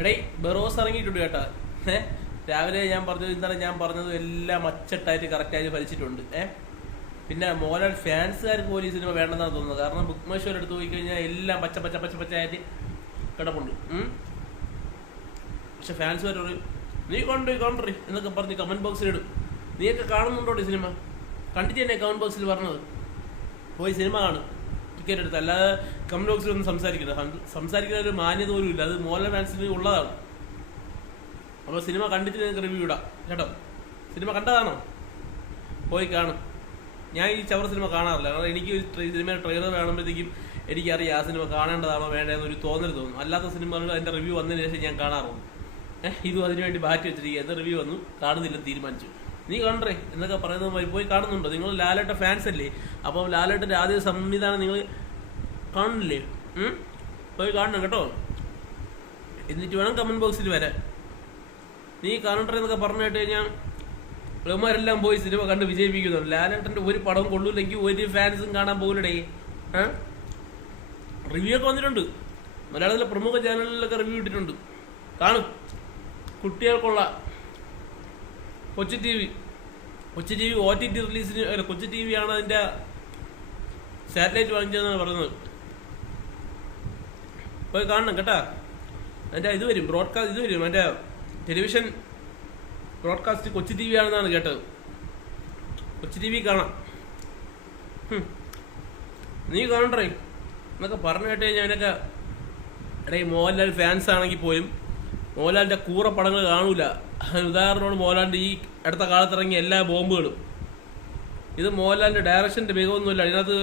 എടേ ബെറോസ് ഇറങ്ങിയിട്ടുണ്ട് കേട്ടാ. രാവിലെ ഞാൻ പറഞ്ഞത് ഇന്നലെ ഞാൻ പറഞ്ഞത് എല്ലാം അച്ചട്ടായിട്ട് കറക്റ്റായിട്ട് ഫലിച്ചിട്ടുണ്ട്. പിന്നെ മോഹൻലാൽ ഫാൻസുകാർക്ക് പോലും ഈ സിനിമ വേണ്ടെന്നാണ് തോന്നുന്നത്. കാരണം ബുക്ക് മൈ ഷോയിൽ എടുത്ത് പോയി കഴിഞ്ഞാൽ എല്ലാം പച്ച പച്ച പച്ച പച്ചയായിട്ട് കിടപ്പുണ്ട്. പക്ഷെ ഫാൻസുകാർ പറയും നീ കണ്ടറി എന്നൊക്കെ പറഞ്ഞ് കമന്റ് ബോക്സിലിടും. നീയൊക്കെ കാണുന്നുണ്ടോ ഈ സിനിമ? കണ്ടിട്ട് തന്നെ കമന്റ് ബോക്സിൽ പറഞ്ഞത് പോയി സിനിമ കാണും, ടിക്കറ്റ് എടുത്ത്. അല്ലാതെ കമന്റ് ബോക്സിൽ ഒന്നും സംസാരിക്കുന്ന ഒരു മാന്യത പോലും ഇല്ല. അത് മോഹൻലാൽ ഫാൻസിന് ഉള്ളതാണ്. അപ്പോൾ സിനിമ കണ്ടിട്ട് നിങ്ങൾക്ക് റിവ്യൂ ഇടാം കേട്ടോ. സിനിമ കണ്ടതാണോ? പോയി കാണും. ഞാൻ ഈ ചവർ സിനിമ കാണാറില്ല. കാരണം എനിക്ക് സിനിമയുടെ ട്രെയിലർ കാണുമ്പോഴത്തേക്കും എനിക്കറിയാം ആ സിനിമ കാണേണ്ടതാണോ വേണ്ടതെന്നൊരു തോന്നും. അല്ലാത്ത സിനിമകൾ അതിൻ്റെ റിവ്യൂ വന്നതിന് ശേഷം ഞാൻ കാണാറുള്ളൂ. ഇതും അതിനുവേണ്ടി മാറ്റി വെച്ചിരിക്കുക. എന്താ റിവ്യൂ വന്നു, കാണുന്നില്ലെന്ന് തീരുമാനിച്ചു. നീ കണ്ടേ എന്നൊക്കെ പറയുന്നത് പോയി കാണുന്നുണ്ടോ? നിങ്ങൾ ലാലേട്ട ഫാൻസ് അല്ലേ? അപ്പം ലാലേട്ടൻ്റെ ആദ്യ സംവിധാനം നിങ്ങൾ കാണുന്നില്ലേ? പോയി കാണണം കേട്ടോ. എന്നിട്ട് വേണം കമന്റ് ബോക്സിൽ വരാൻ. നീ കാണണ്ടെന്നൊക്കെ പറഞ്ഞു കേട്ട് കഴിഞ്ഞാൽ ഇവന്മാരെല്ലാം പോയി സിനിമ കണ്ട് വിജയിപ്പിക്കുന്നുണ്ട്. ലാലേട്ടൻ്റെ ഒരു പടവും കൊള്ളൂല്ലെങ്കിൽ ഒരു ഫാൻസും കാണാൻ പോകില്ലേ? റിവ്യൂ ഒക്കെ വന്നിട്ടുണ്ട്. മലയാളത്തിലെ പ്രമുഖ ചാനലിലൊക്കെ റിവ്യൂ ഇട്ടിട്ടുണ്ട്. കാണും. കുട്ടികൾക്കുള്ള കൊച്ചി ടി വി OTT റിലീസിന് കൊച്ചി ടി വി ആണ് അതിൻ്റെ സാറ്റലൈറ്റ് വാങ്ങിച്ചതെന്നാണ് പറയുന്നത്. പോയി കാണണം കേട്ടാ. അതിൻ്റെ ഇത് വരും, ബ്രോഡ്കാസ്റ്റ് ഇത് വരും. അതിൻ്റെ television broadcast Kochi T V ആണെന്നാണ് കേട്ടത്. കൊച്ചി ടി വി കാണാം. നീ കാണണ്ടേ എന്നൊക്കെ പറഞ്ഞു കേട്ട് കഴിഞ്ഞാൽ അതിനൊക്കെ എടേ മോഹൻലാൽ ഫാൻസ് ആണെങ്കിൽ പോലും മോഹൻലാലിൻ്റെ കൂറ പടങ്ങൾ കാണൂല. ഉദാഹരണമാണ് മോഹൻലാലിൻ്റെ ഈ അടുത്ത കാലത്ത് ഇറങ്ങിയ എല്ലാ ബോംബുകളും. ഇത് മോഹൻലാലിൻ്റെ ഡയറക്ഷൻ്റെ മികവൊന്നുമില്ല. അതിനകത്ത്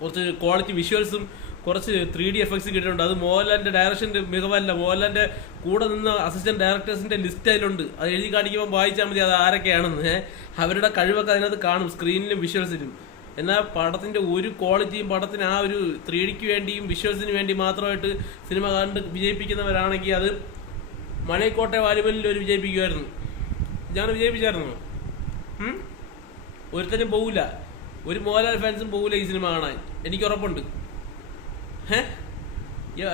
കുറച്ച് ക്വാളിറ്റി വിഷ്വൽസും കുറച്ച് 3D എഫക്ട്സ് കിട്ടിയിട്ടുണ്ട്. അത് മോഹൻലാലിൻ്റെ ഡയറക്ഷൻ്റെ മികവല്ല. മോഹൻലാലിൻ്റെ കൂടെ നിന്ന അസിസ്റ്റന്റ് ഡയറക്ടേഴ്സിൻ്റെ ലിസ്റ്റ് അതിലുണ്ട്. അത് എഴുതി കാണിക്കുമ്പോൾ വായിച്ചാൽ മതി അത് ആരൊക്കെയാണെന്ന്. അവരുടെ കഴിവൊക്കെ അതിനകത്ത് കാണും, സ്ക്രീനിലും വിഷ്വൽസിലും. എന്നാൽ പടത്തിൻ്റെ ഒരു ക്വാളിറ്റിയും പടത്തിന് ആ ഒരു 3Dക്ക് വേണ്ടിയും വിഷ്വൽസിന് വേണ്ടി മാത്രമായിട്ട് സിനിമ കണ്ട് വിജയിപ്പിക്കുന്നവരാണെങ്കിൽ അത് മലൈക്കോട്ടെ വാലിബലിൽ ഒരു വിജയിപ്പിക്കുമായിരുന്നു. ഞാൻ വിജയിപ്പിച്ചായിരുന്നു. ഒരുത്തരും പോവില്ല, ഒരു മോഹൻലാൽ ഫാൻസും പോവില്ല ഈ സിനിമ കാണാൻ, എനിക്ക് ഉറപ്പുണ്ട്.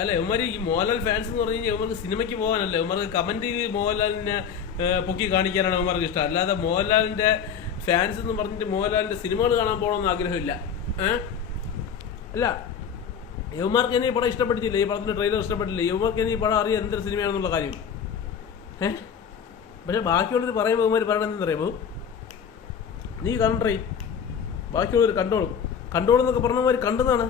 അല്ല ഇവന്മാർ ഈ മോഹൻലാൽ ഫാൻസ് എന്ന് പറഞ്ഞു കഴിഞ്ഞാൽ ഇവർക്ക് സിനിമയ്ക്ക് പോകാനല്ല, ഇവന്മാർക്ക് കമന്റ് മോഹൻലാലിനെ പൊക്കി കാണിക്കാനാണ് ഇവന്മാർക്ക് ഇഷ്ടം. അല്ലാതെ മോഹൻലാലിന്റെ ഫാൻസ് എന്ന് പറഞ്ഞിട്ട് മോഹൻലാലിന്റെ സിനിമകൾ കാണാൻ പോകണമെന്ന് ആഗ്രഹമില്ല. അല്ല യുവമാർക്ക് തന്നെ ഈ പടം ഇഷ്ടപ്പെട്ടില്ല, ഈ പടത്തിന്റെ ട്രെയിലർ ഇഷ്ടപ്പെട്ടില്ല, യുവമാർക്ക് തന്നെ ഈ പടം അറിയാം എന്തൊരു സിനിമയാണെന്നുള്ള കാര്യം. പക്ഷെ ബാക്കിയുള്ളവർ പറയുമ്പോൾ ഇവന്മാർ പറയണമെന്ന് പറയുമ്പോൾ നീ കണ്ടേ, ബാക്കിയുള്ളവർ കണ്ടോളെന്നൊക്കെ പറഞ്ഞവന്മാർ കണ്ടെന്നാണ്.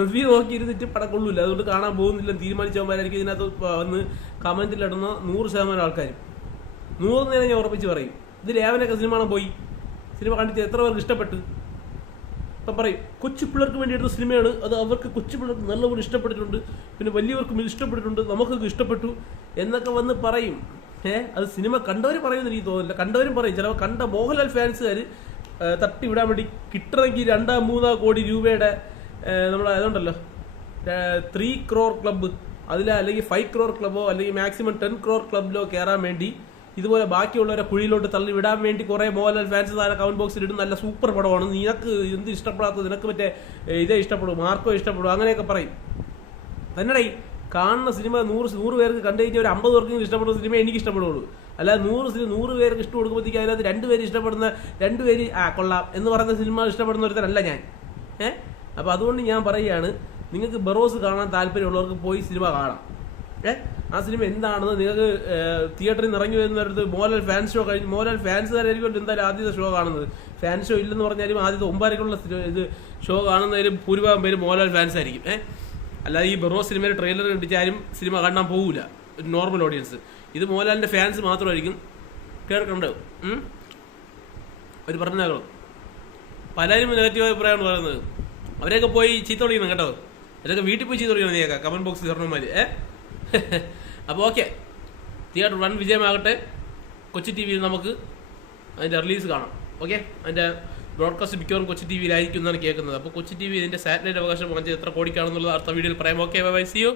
റിവ്യൂ നോക്കി ഇരുന്നിട്ട് പടം കൊള്ളൂല്ല, അതുകൊണ്ട് കാണാൻ പോകുന്നില്ല തീരുമാനിച്ചവന്മാരായിരിക്കും ഇതിനകത്ത് വന്ന് കമന്റിലിടുന്ന 100% ആൾക്കാർ. 100 നേരം ഞാൻ ഉറപ്പിച്ച് പറയും. ഇതിൽ ഏവനൊക്കെ സിനിമ പോയി സിനിമ കണ്ടിട്ട് എത്ര പേർക്ക് ഇഷ്ടപ്പെട്ട്. ഇപ്പം പറയും കൊച്ചു പിള്ളേർക്ക് വേണ്ടി എടുത്ത സിനിമയാണ്, അത് അവർക്ക് കൊച്ചു പിള്ളേർക്ക് നല്ലപോലെ ഇഷ്ടപ്പെട്ടിട്ടുണ്ട്, പിന്നെ വലിയവർക്കും ഇഷ്ടപ്പെട്ടിട്ടുണ്ട്, നമുക്കൊക്കെ ഇഷ്ടപ്പെട്ടു എന്നൊക്കെ വന്ന് പറയും. അത് സിനിമ കണ്ടവർ പറയുമെന്ന് എനിക്ക് തോന്നുന്നില്ല. കണ്ടവരും പറയും. ചിലപ്പോൾ കണ്ട മോഹൻലാൽ ഫാൻസുകാർ തട്ടി വിടാൻ വേണ്ടി കിട്ടണമെങ്കിൽ 2-3 കോടി രൂപയുടെ നമ്മൾ അതുണ്ടല്ലോ 3 crore ക്ലബ്ബ് അതിൽ അല്ലെങ്കിൽ 5 crore ക്ലബ്ബോ അല്ലെങ്കിൽ മാക്സിമം 10 crore ക്ലബിലോ കയറാൻ വേണ്ടി ഇതുപോലെ ബാക്കിയുള്ളവരെ കുഴിയിലോട്ട് തള്ളി വിടാൻ വേണ്ടി കുറെ മോഹൻലാൽ ഫാൻസ് താഴെ കമന്റ് ബോക്സിൽ ഇടും. നല്ല സൂപ്പർ പടമാണ്, നിനക്ക് എന്ത് ഇഷ്ടപ്പെടാത്തത്, നിനക്ക് മറ്റേ ഇതേ ഇഷ്ടപ്പെടും, മാർക്കോ ഇഷ്ടപ്പെടും, അങ്ങനെയൊക്കെ പറയും. തന്നെടേ കാണുന്ന സിനിമ 100 പേർക്ക് കണ്ടു കഴിഞ്ഞാൽ ഒരു 50 പേർക്ക് ഇഷ്ടപ്പെടുന്ന സിനിമ എനിക്ക് ഇഷ്ടപ്പെടുള്ളൂ. അല്ലാതെ 100 പേർക്ക് ഇഷ്ടം കൊടുക്കുമ്പോഴത്തേക്ക് അതിനകത്ത് 2 പേര് ഇഷ്ടപ്പെടുന്ന 2 പേര് കൊള്ളാം എന്ന് പറയുന്ന സിനിമ ഇഷ്ടപ്പെടുന്ന ഒരുത്തരല്ല ഞാൻ. അപ്പോൾ അതുകൊണ്ട് ഞാൻ പറയുകയാണ്, നിങ്ങൾക്ക് ബെറോസ് കാണാൻ താല്പര്യമുള്ളവർക്ക് പോയി സിനിമ കാണാം. ആ സിനിമ എന്താണെന്ന് നിങ്ങൾക്ക് തിയേറ്ററിൽ നിന്ന് ഇറങ്ങി വരുന്നവരടുത്ത് മോഹൻലാൽ ഫാൻസ് ഷോ കഴിഞ്ഞ് മോഹൻലാൽ ഫാൻസുകാരായിരിക്കും എന്തായാലും ആദ്യത്തെ ഷോ കാണുന്നത്. ഫാൻ ഷോ ഇല്ലെന്ന് പറഞ്ഞാലും ആദ്യത്തെ 9:30 ഇത് ഷോ കാണുന്നതിലും ഭൂരിഭാഗം പേര് മോഹൻലാൽ ഫാൻസ് ആയിരിക്കും. അല്ലാതെ ഈ ബെറോസ് സിനിമയുടെ ട്രെയിലർ കണ്ടിട്ടാരും സിനിമ കാണാൻ പോകില്ല ഒരു നോർമൽ ഓഡിയൻസ്. ഇത് മോഹൻലാലിൻ്റെ ഫാൻസ് മാത്രമായിരിക്കും കേൾക്കണ്ടോ. അവർ പറഞ്ഞാലോ പലരും നെഗറ്റീവ് അഭിപ്രായമാണ് പറയുന്നത്. അവരെയൊക്കെ പോയി ചീത്ത വിളിക്കണം കേട്ടോ. അവരൊക്കെ വീട്ടിൽ പോയി ചീത്ത വിളിക്കണം നീയൊക്കെ കമന്റ് ബോക്സിൽ പറഞ്ഞമാര്. അപ്പോൾ ഓക്കെ, തിയേറ്റർ 1 വിജയമാകട്ടെ. കൊച്ചി ടി വിയിൽ നമുക്ക് അതിൻ്റെ റിലീസ് കാണാം. ഓക്കെ, അതിൻ്റെ ബ്രോഡ്കാസ്റ്റ് മിക്കവാറും കൊച്ചി ടി വിയിലായിരിക്കും എന്നാണ് കേൾക്കുന്നത്. അപ്പോൾ കൊച്ചി ടി വി ഇതിൻ്റെ സാറ്റലൈറ്റ് അവകാശം വാങ്ങിച്ചത് എത്ര കോടിക്കാണെന്നുള്ളത് അടുത്ത വീഡിയോയിൽ പറയാം. Okay, bye, see U.